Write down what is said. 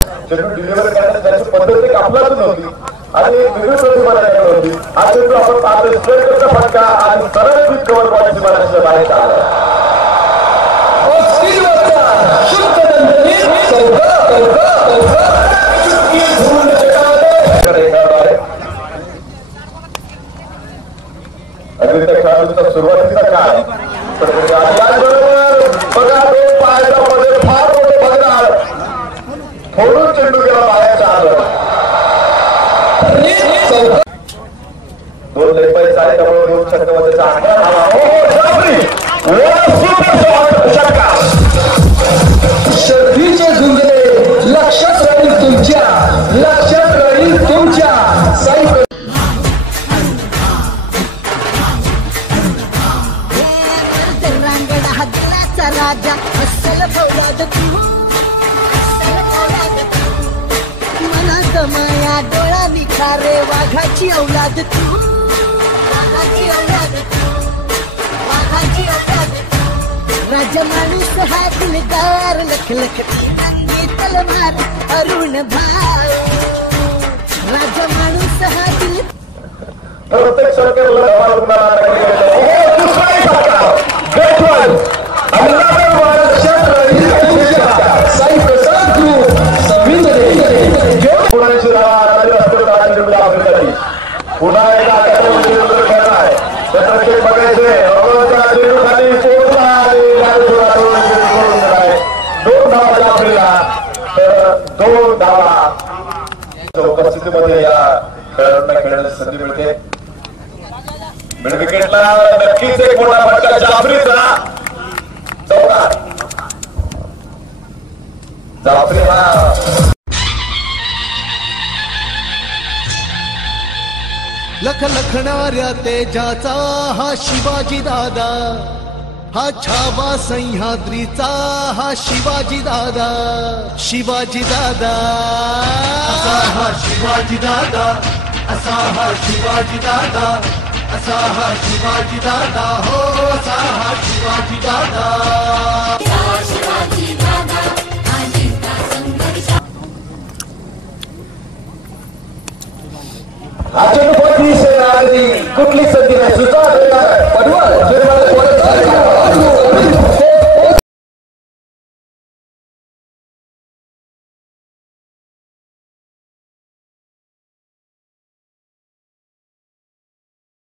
चेंडू डिलिव्हरी करण्याची त्याची पद्धत एक आपलाच नव्हती आणि वेगळी प्रतिमानाकडे होती. हा चेंडू आपण पाहतो स्ट्रेटचा फटका आणि सरळ स्वीप कव्हर बॉलची मारायचं बाहेर आला. अगदी त्या खेळाडूचा सुरुवातीचा काळ त्याचबरोबर बघा दोन पायाच्या मध्ये फार मोठे बघणार फोडून चेंडू गेला बाहेरच्या आलं. दोन लई साडे त्यामुळे दोन षटकामध्ये शर्दीचे झुंजले लक्षात राहील तुमच्या, लक्षात राहील तुमच्या साई राजा असल फौलाद तू, मनात माया डोळा निखारे वाघाची औलाद तू, वाघाची औलाद तू, वाघाची औलाद तू. राजा माणूस हा दिलदार लख लख तलवार अरुण भाऊ. राजा माणूस हा दिल प्रत्येक पुन्हा एकदा आहे प्रत्येक बघायचे दोन धावा आपल्याला तर दोन धावा उपस्थितीमध्ये या खेळाडूंना खेळण्याची संधी मिळते. मिड विकेटला नक्कीच एक मोठा फटका जाफरीचा चौका. जाफरी हा लख लखणाऱ्या तेजाचा हा शिवाजी दादा, हा छावा सह्याद्रीचा हा शिवाजी दादा, शिवाजी दादा असा हा शिवाजी दादा, असा हा शिवाजी दादा, असा हा शिवाजी दादा, हो असा हा शिवाजी दादा. कुठली संधी नाही सुद्धा